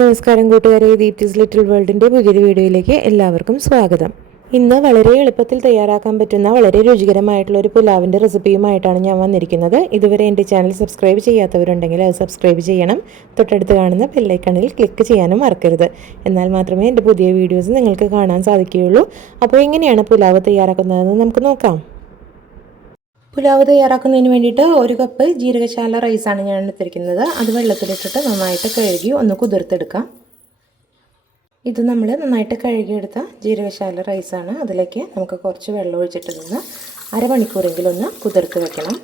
നമസ്കാരം കൂട്ടുകാരെ ദീപ്തിസ് ലിറ്റിൽ വേൾഡിന്റെ പുതിയൊരു വീഡിയോയിലേക്ക് എല്ലാവർക്കും സ്വാഗതം. ഇന്ന് വളരെ എളുപ്പത്തിൽ തയ്യാറാക്കാൻ പറ്റുന്ന വളരെ രുചികരമായിട്ടുള്ള ഒരു പുലാവിന്റെ റെസിപ്പിയുമായിട്ടാണ് ഞാൻ വന്നിരിക്കുന്നത്. ഇതുവരെ എന്റെ ചാനൽ സബ്സ്ക്രൈബ് ചെയ്യാത്തവരുണ്ടെങ്കിൽ അത് സബ്സ്ക്രൈബ് ചെയ്യണം. തൊട്ടടുത്ത് കാണുന്ന ബെല്ലൈക്കണിൽ ക്ലിക്ക് ചെയ്യാനും മറക്കരുത്. എന്നാൽ മാത്രമേ എന്റെ പുതിയ വീഡിയോസ് നിങ്ങൾക്ക് കാണാൻ സാധിക്കുകയുള്ളൂ. അപ്പോൾ എങ്ങനെയാണ് പുലാവ് തയ്യാറാക്കുന്നതെന്ന് നമുക്ക് നോക്കാം. പുലാവ് തയ്യാറാക്കുന്നതിന് വേണ്ടിയിട്ട് ഒരു കപ്പ് ജീരകശാല റൈസാണ് ഞാൻ എടുത്തിരിക്കുന്നത്. അത് വെള്ളത്തിലിട്ടിട്ട് നന്നായിട്ട് കഴുകി ഒന്ന് കുതിർത്തെടുക്കാം. ഇത് നമ്മൾ നന്നായിട്ട് കഴുകിയെടുത്ത ജീരകശാല റൈസാണ്. അതിലേക്ക് നമുക്ക് കുറച്ച് വെള്ളം ഒഴിച്ചിട്ട് നിന്ന് അരമണിക്കൂറെങ്കിലും ഒന്ന് കുതിർത്ത് വെക്കണം.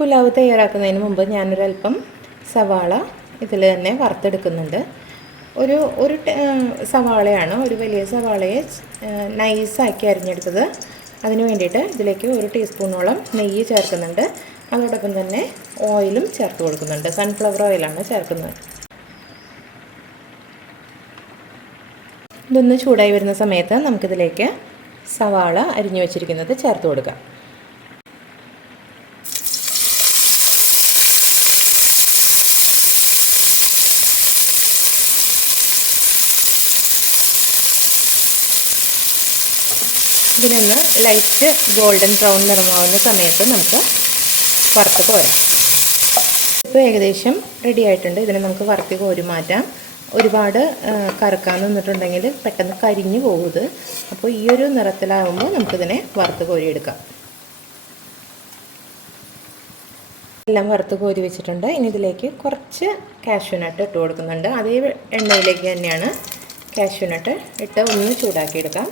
പുലാവ് തയ്യാറാക്കുന്നതിന് മുമ്പ് ഞാനൊരല്പം സവാള ഇതിൽ തന്നെ വറുത്തെടുക്കുന്നുണ്ട്. ഒരു ഒരു സവാളയാണ് ഒരു വലിയ സവാളയെ നൈസാക്കി അരിഞ്ഞെടുത്തത്. അതിന് വേണ്ടിയിട്ട് ഇതിലേക്ക് ഒരു ടീസ്പൂണോളം നെയ്യ് ചേർക്കുന്നുണ്ട്. അതോടൊപ്പം തന്നെ ഓയിലും ചേർത്ത് കൊടുക്കുന്നുണ്ട്. സൺഫ്ലവർ ഓയിലാണ് ചേർക്കുന്നത്. ഇതൊന്ന് ചൂടായി വരുന്ന സമയത്ത് നമുക്കിതിലേക്ക് സവാള അരിഞ്ഞു വെച്ചിരിക്കുന്നത് ചേർത്ത് കൊടുക്കാം. ഇതിനൊന്ന് ലൈറ്റ് ഗോൾഡൻ ബ്രൗൺ നിറമാവുന്ന സമയത്ത് നമുക്ക് വറുത്ത് കോരാം ഇപ്പോൾ ഏകദേശം റെഡി ആയിട്ടുണ്ട്. ഇതിനെ നമുക്ക് വറുത്തി കോരി മാറ്റാം. ഒരുപാട് കറക്കാൻ നിന്നിട്ടുണ്ടെങ്കിൽ പെട്ടെന്ന് കരിഞ്ഞു പോകുന്നത് അപ്പോൾ ഈ ഒരു നിറത്തിലാവുമ്പോൾ നമുക്കിതിനെ വറുത്ത് കോരിയെടുക്കാം എല്ലാം വറുത്ത് കോരി വെച്ചിട്ടുണ്ട്. ഇനി ഇതിലേക്ക് കുറച്ച് കാഷ്യൂനട്ട് ഇട്ട് കൊടുക്കുന്നുണ്ട്. അതേ എണ്ണയിലേക്ക് തന്നെയാണ് കാഷ്യൂനട്ട് ഇട്ട് ഒന്ന് ചൂടാക്കിയെടുക്കാം.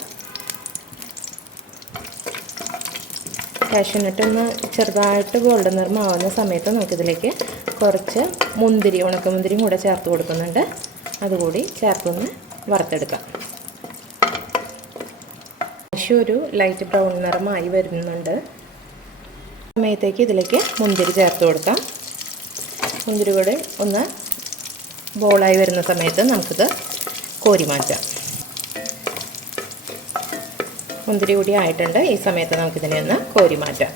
കാഷ്യൂനട്ട് ഒന്ന് ചെറുതായിട്ട് ഗോൾഡൻ നിറമാവുന്ന സമയത്ത് നമുക്കിതിലേക്ക് കുറച്ച് മുന്തിരി ഉണക്കമുന്തിരിയും കൂടെ ചേർത്ത് കൊടുക്കുന്നുണ്ട്. അതുകൂടി ചേർത്തൊന്ന് വറുത്തെടുക്കാം. കാഷ്യൂ ഒരു ലൈറ്റ് ബ്രൗൺ നിറമായി വരുന്നുണ്ട്. സമയത്തേക്ക് ഇതിലേക്ക് മുന്തിരി ചേർത്ത് കൊടുക്കാം. മുന്തിരി കൂടെ ഒന്ന് ബോളായി വരുന്ന സമയത്ത് നമുക്കിത് കോരി മാറ്റാം. മുന്തിരി കൂടി ആയിട്ടുണ്ട്. ഈ സമയത്ത് നമുക്കിതിനെ ഒന്ന് കോരി മാറ്റാം.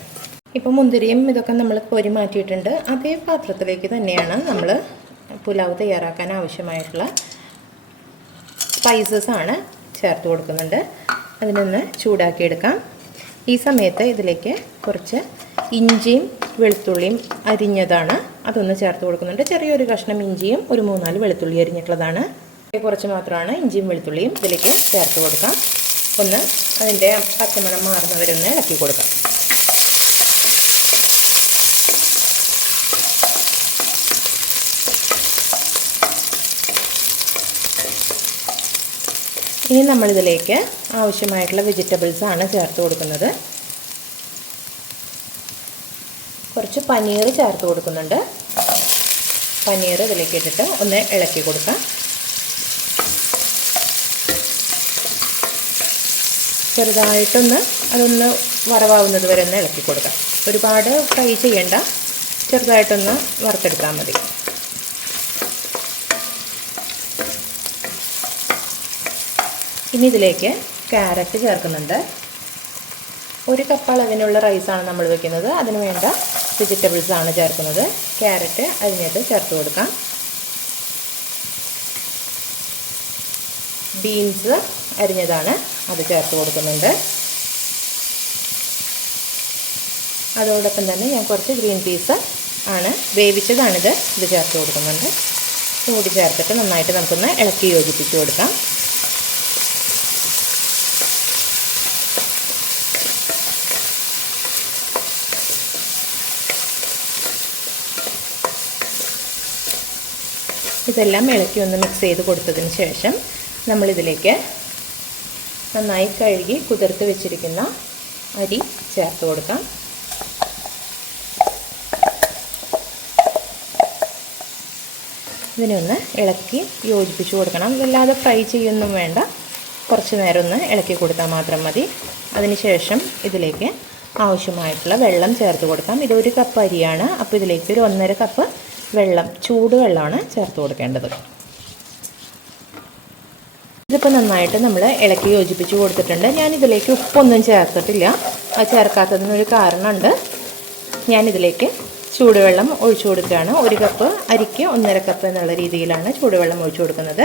ഇപ്പോൾ മുന്തിരിയും ഇതൊക്കെ നമ്മൾ കോരി മാറ്റിയിട്ടുണ്ട്. അതേ പാത്രത്തിലേക്ക് തന്നെയാണ് നമ്മൾ പുലാവ് തയ്യാറാക്കാൻ ആവശ്യമായിട്ടുള്ള സ്പൈസസാണ് ചേർത്ത് കൊടുക്കുന്നുണ്ട്. അതിനൊന്ന് ചൂടാക്കിയെടുക്കാം. ഈ സമയത്ത് ഇതിലേക്ക് കുറച്ച് ഇഞ്ചിയും വെളുത്തുള്ളിയും അരിഞ്ഞതാണ്. അതൊന്ന് ചേർത്ത് കൊടുക്കുന്നുണ്ട്. ചെറിയൊരു കഷ്ണം ഇഞ്ചിയും ഒരു മൂന്നാൽ വെളുത്തുള്ളി അരിഞ്ഞിട്ടുള്ളതാണ്. കുറച്ച് മാത്രമാണ് ഇഞ്ചിയും വെളുത്തുള്ളിയും ഇതിലേക്ക് ചേർത്ത് കൊടുക്കാം. ഒന്ന് അതിന്റെ പച്ചമണം മാറുന്നവരൊന്ന് ഇളക്കി കൊടുക്കാം. ഇനി നമ്മളിതിലേക്ക് ആവശ്യമായിട്ടുള്ള വെജിറ്റബിൾസ് ആണ് ചേർത്ത് കൊടുക്കുന്നത്. കുറച്ച് പനീർ ചേർത്ത് കൊടുക്കുന്നുണ്ട്. പനീർ ഇതിലേക്ക് ഇട്ടിട്ട് ഒന്ന് ഇളക്കി കൊടുക്കാം. ചെറുതായിട്ടൊന്ന് അതൊന്ന് വറവാവുന്നത് വരെ ഒന്ന് ഇളക്കി കൊടുക്കാം. ഒരുപാട് ഫ്രൈ ചെയ്യേണ്ട. ചെറുതായിട്ടൊന്ന് വറുത്തെടുത്താൽ മതി. ഇനി ഇതിലേക്ക് ക്യാരറ്റ് ചേർക്കുന്നുണ്ട്. ഒരു കപ്പ് അളവിനുള്ള റൈസാണ് നമ്മൾ വെക്കുന്നത്. അതിന് വേണ്ട വെജിറ്റബിൾസാണ് ചേർക്കുന്നത്. ക്യാരറ്റ് അതിനകത്ത് ചേർത്ത് കൊടുക്കാം. ബീൻസ് അരിഞ്ഞതാണ്. അത് ചേർത്ത് കൊടുക്കുന്നുണ്ട്. അതോടൊപ്പം തന്നെ ഞാൻ കുറച്ച് ഗ്രീൻ പീസ് ആണ് വേവിച്ചതാണിത്. ഇത് ചേർത്ത് കൊടുക്കുന്നുണ്ട്. കൂടി ചേർത്തിട്ട് നന്നായിട്ട് നമുക്കൊന്ന് ഇളക്കി യോജിപ്പിച്ച് കൊടുക്കാം. ഇതെല്ലാം ഇളക്കി ഒന്ന് മിക്സ് ചെയ്ത് കൊടുത്തതിന് ശേഷം നമ്മളിതിലേക്ക് നന്നായി കഴുകി കുതിർത്ത് വെച്ചിരിക്കുന്ന അരി ചേർത്ത് കൊടുക്കാം. ഇതിനൊന്ന് ഇളക്കി യോജിപ്പിച്ച് കൊടുക്കണം. വല്ലാതെ ഫ്രൈ ചെയ്യൊന്നും വേണ്ട. കുറച്ച് നേരം ഒന്ന് ഇളക്കി കൊടുത്താൽ മാത്രം മതി. അതിനുശേഷം ഇതിലേക്ക് ആവശ്യമായിട്ടുള്ള വെള്ളം ചേർത്ത് കൊടുക്കാം. ഇതൊരു കപ്പ് അരിയാണ്. അപ്പോൾ ഇതിലേക്ക് ഒരു ഒന്നര കപ്പ് വെള്ളം ചൂടുവെള്ളമാണ് ചേർത്ത് കൊടുക്കേണ്ടത്. ഇതിപ്പോൾ നന്നായിട്ട് നമ്മൾ ഇളക്കി യോജിപ്പിച്ച് കൊടുത്തിട്ടുണ്ട്. ഞാൻ ഇതിലേക്ക് ഉപ്പൊന്നും ചേർത്തിട്ടില്ല. അത് ചേർക്കാത്തതിനൊരു കാരണമുണ്ട്. ഞാനിതിലേക്ക് ചൂടുവെള്ളം ഒഴിച്ചു കൊടുക്കുകയാണ്. ഒരു കപ്പ് അരിക്ക് ഒന്നര കപ്പ് എന്നുള്ള രീതിയിലാണ് ചൂടുവെള്ളം ഒഴിച്ചു കൊടുക്കുന്നത്.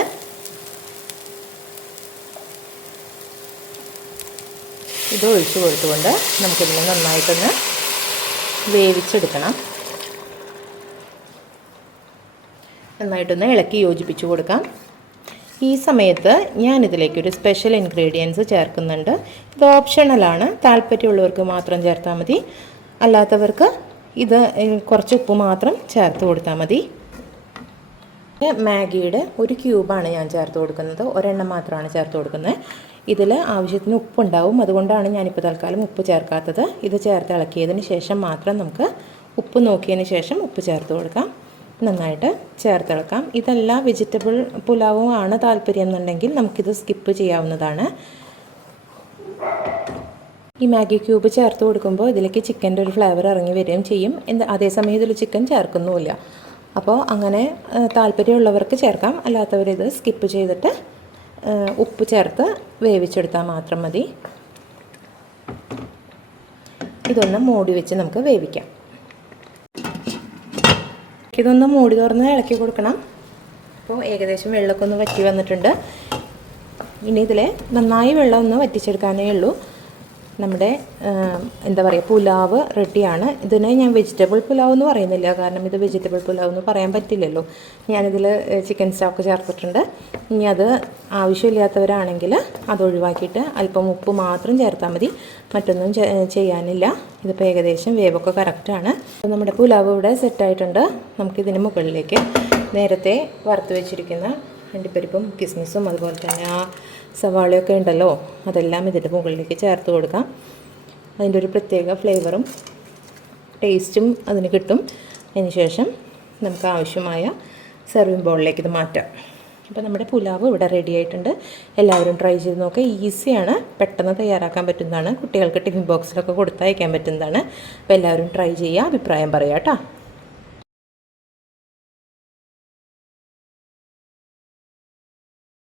ഇത് ഒഴിച്ചു കൊടുത്തുകൊണ്ട് നമുക്കിതിനെ നന്നായിട്ടൊന്ന് വേവിച്ചെടുക്കണം. നന്നായിട്ടൊന്ന് ഇളക്കി യോജിപ്പിച്ച് കൊടുക്കാം. ഈ സമയത്ത് ഞാനിതിലേക്ക് ഒരു സ്പെഷ്യൽ ഇൻഗ്രീഡിയൻസ് ചേർക്കുന്നുണ്ട്. ഇത് ഓപ്ഷണലാണ് താല്പര്യമുള്ളവർക്ക് മാത്രം ചേർത്താൽ മതി. അല്ലാത്തവർക്ക് ഇത് കുറച്ച് ഉപ്പ് മാത്രം ചേർത്ത് കൊടുത്താൽ മതി. മാഗിയുടെ ഒരു ക്യൂബാണ് ഞാൻ ചേർത്ത് കൊടുക്കുന്നത്. ഒരെണ്ണം മാത്രമാണ് ചേർത്ത് കൊടുക്കുന്നത്. ഇതിൽ ആവശ്യത്തിന് ഉപ്പുണ്ടാവും. അതുകൊണ്ടാണ് ഞാനിപ്പോൾ തൽക്കാലം ഉപ്പ് ചേർക്കാത്തത്. ഇത് ചേർത്ത് ഇളക്കിയതിന് ശേഷം മാത്രം നമുക്ക് ഉപ്പ് നോക്കിയതിന് ശേഷം ഉപ്പ് ചേർത്ത് കൊടുക്കാം. നന്നായിട്ട് ചേർത്തിളക്കാം ഇതല്ല വെജിറ്റബിൾ പുലാവും ആണ് താല്പര്യം എന്നുണ്ടെങ്കിൽ നമുക്കിത് സ്കിപ്പ് ചെയ്യാവുന്നതാണ്. ഈ മാഗി ക്യൂബ് ചേർത്ത് കൊടുക്കുമ്പോൾ ഇതിലേക്ക് ചിക്കന്റെ ഒരു ഫ്ലേവർ ഇറങ്ങി വരികയും ചെയ്യും. എന്ത് അതേസമയം ഇതിൽ ചിക്കൻ ചേർക്കുന്നുമില്ല. അപ്പോൾ അങ്ങനെ താല്പര്യമുള്ളവർക്ക് ചേർക്കാം. അല്ലാത്തവരിത് സ്കിപ്പ് ചെയ്തിട്ട് ഉപ്പ് ചേർത്ത് വേവിച്ചെടുത്താൽ മാത്രം മതി. ഇതൊന്ന് മൂടി വെച്ച് നമുക്ക് വേവിക്കാം. ഇതൊന്ന് മൂടി തുറന്ന് ഇളക്കി കൊടുക്കണം. അപ്പോൾ ഏകദേശം വെള്ളമൊക്കെ ഒന്ന് വറ്റി വന്നിട്ടുണ്ട്. ഇനി ഇതിൽ നന്നായി വെള്ളം ഒന്ന് വറ്റിച്ചെടുക്കാനേ ഉള്ളൂ. നമ്മുടെ എന്താ പറയുക പുലാവ് റെഡിയാണ്. ഇതിനെ ഞാൻ വെജിറ്റബിൾ പുലാവ് എന്ന് പറയുന്നില്ല. കാരണം ഇത് വെജിറ്റബിൾ പുലാവ് എന്ന് പറയാൻ പറ്റില്ലല്ലോ. ഞാനിതിൽ ചിക്കൻ സ്റ്റോക്ക് ചേർത്തിട്ടുണ്ട്. ഇനി അത് ആവശ്യമില്ലാത്തവരാണെങ്കിൽ അത് ഒഴിവാക്കിയിട്ട് അല്പം ഉപ്പ് മാത്രം ചേർത്താൽ മതി. മറ്റൊന്നും ചെയ്യാനില്ല. ഇതിപ്പോൾ ഏകദേശം വേവൊക്കെ കറക്റ്റാണ്. അപ്പോൾ നമ്മുടെ പുലാവ് ഇവിടെ സെറ്റായിട്ടുണ്ട്. നമുക്കിതിന് മുകളിലേക്ക് നേരത്തെ വറുത്ത് വെച്ചിരിക്കുന്ന അണ്ടിപ്പരിപ്പും കിസ്മിസും അതുപോലെ തന്നെ ആ സവാളയൊക്കെ ഉണ്ടല്ലോ അതെല്ലാം ഇതിന്റെ മുകളിലേക്ക് ചേർത്ത് കൊടുക്കാം. അതിന്റെ ഒരു പ്രത്യേക ഫ്ലേവറും ടേസ്റ്റും അതിന് കിട്ടും. അതിന് ശേഷം നമുക്ക് ആവശ്യമായ സെർവിങ് ബോളിലേക്ക് ഇത് മാറ്റാം. അപ്പോൾ നമ്മുടെ പുലാവ് ഇവിടെ റെഡി ആയിട്ടുണ്ട്. എല്ലാവരും ട്രൈ ചെയ്ത് നോക്കുക ഈസിയാണ് പെട്ടെന്ന് തയ്യാറാക്കാൻ പറ്റുന്നതാണ്. കുട്ടികൾക്ക് ടിഫിൻ ബോക്സിലൊക്കെ കൊടുത്തയക്കാൻ പറ്റുന്നതാണ്. അപ്പോൾ എല്ലാവരും ട്രൈ ചെയ്യുക. അഭിപ്രായം പറയാം കേട്ടോ.